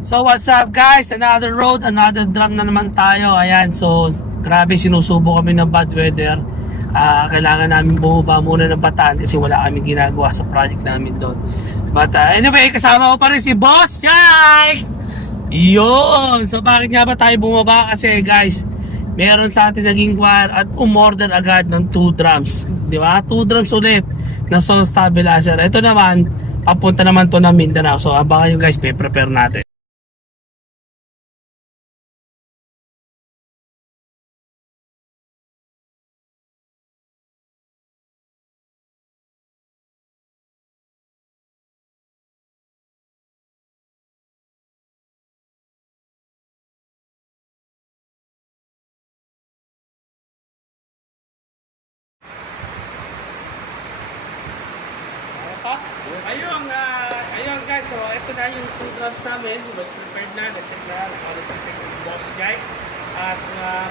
So what's up guys? Another road, another drum na naman tayo. Ayan, so grabe sinusubo kami ng bad weather. Kailangan namin bumaba muna ng Bataan kasi wala kaming ginagawa sa project namin doon. But anyway, kasama ko pa rin si Boss Jai! Yun! So bakit nga ba tayo bumaba? Kasi guys, meron sa atin naging wire at umorder agad ng 2 drums. Di ba? 2 drums ulit na sound stabilizer. Ito naman, papunta naman to ng Mindanao. So abangan nyo guys, prepare natin. Ayun guys, so ito na yung 2 drums namin. Prepared na, nag-check na, nag-check yung Boss Guy. At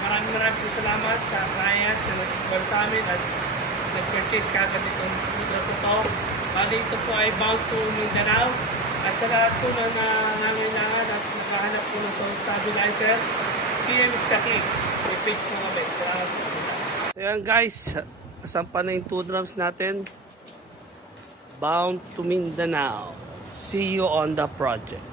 maraming salamat sa client na nag-call sa amin at nag-purchase kagad itong 2 drums ito. Bali ito po ay bound to Mindanao. At sa lahat po na nangailangan at naghahanap po ng sound stabilizer, PM is the king. May page po kami. Salamat po. Ayan guys, kasampa na yung 2 drums natin. Bound to Mindanao. See you on the project.